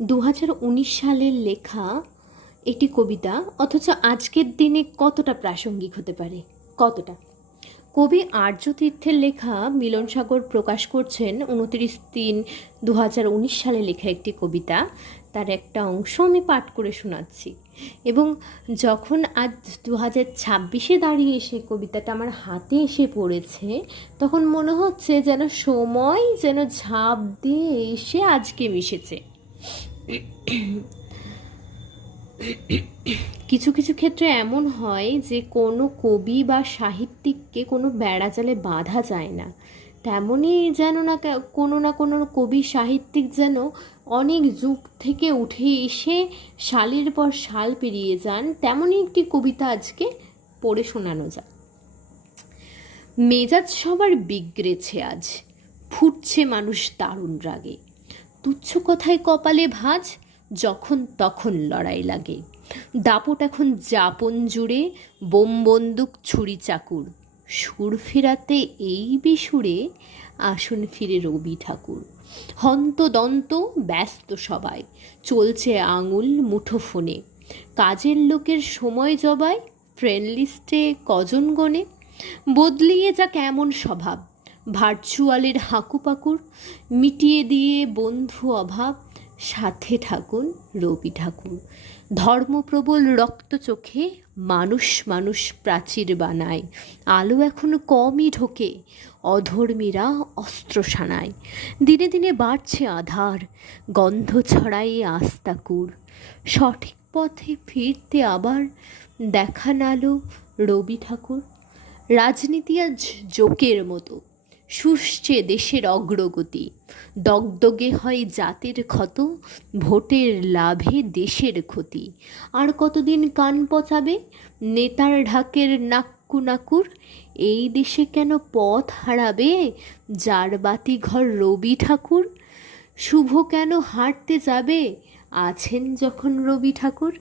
2019 সালের লেখা একটি কবিতা, অথচ আজকের দিনে কতটা প্রাসঙ্গিক হতে পারে, কতটা। কবি আর্যতীর্থের লেখা মিলন সাগর প্রকাশ করছেন 29/3/2019 সালে লেখা একটি কবিতা। তার একটা অংশ আমি পাঠ করে শোনাচ্ছি। এবং যখন আজ 2026-এ দাঁড়িয়ে এসে কবিতাটা আমার হাতে এসে পড়েছে, তখন মনে হচ্ছে যেন সময় যেন ঝাঁপ দিয়ে এসে আজকে মিশেছে। কিছু কিছু ক্ষেত্রে এমন হয় যে কোনো কবি বা সাহিত্যিককে কোনো বেড়াজালে বাঁধা যায় না। তেমনই যেন না কোনো কবি সাহিত্যিক যেন অনেক যুগ থেকে উঠে এসে সালের পর সাল পেরিয়ে যান। তেমনই একটি কবিতা আজকে পড়ে শোনানো যায়। মেজাজ সবার বিগড়েছে আজ, ফুটছে মানুষ দারুণ রাগে, তুচ্ছ কথায় কপালে ভাঁজ, যখন তখন লড়াই লাগে। দাপট এখন যাপন জুড়ে, বোম বন্দুক ছুরি চাকুর, সুর ফেরাতে এই বিসুরে আসুন ফিরে রবি ঠাকুর। হন্তদন্ত ব্যস্ত সবাই, চলছে আঙুল মুঠোফোনে, কাজের লোকের সময় জবায়, ফ্রেন্ড লিস্টে কজন গণে। বদলিয়ে যা কেমন স্বভাব, ভার্চুয়ালের হাঁকুপাকুর, মিটিয়ে দিয়ে বন্ধু অভাব, সাথে ঠাকুর রবি ঠাকুর। ধর্মপ্রবল রক্ত চোখে মানুষ মানুষ প্রাচীর বানায়, আলো এখন কমই ঢোকে, অধর্মীরা অস্ত্র সানায়। দিনে দিনে বাড়ছে আধার, গন্ধ ছড়ায় আস্তাকুর, সঠিক পথে ফিরতে আবার দেখান আলো রবি ঠাকুর। রাজনীতি আজ জোকের মতো, শুষছে দেশের অগ্রগতি, দগদগে হয় জাতির ক্ষত, ভোটের লাভে দেশের ক্ষতি। আর কতদিন কান পচাবে নেতার ঢাকের নাক্কুনাকুর, এই দেশে কেন পথ হারাবে যার বাতি ঘর রবি ঠাকুর। শুভ কেন হাঁটতে যাবে আছেন যখন রবি ঠাকুর।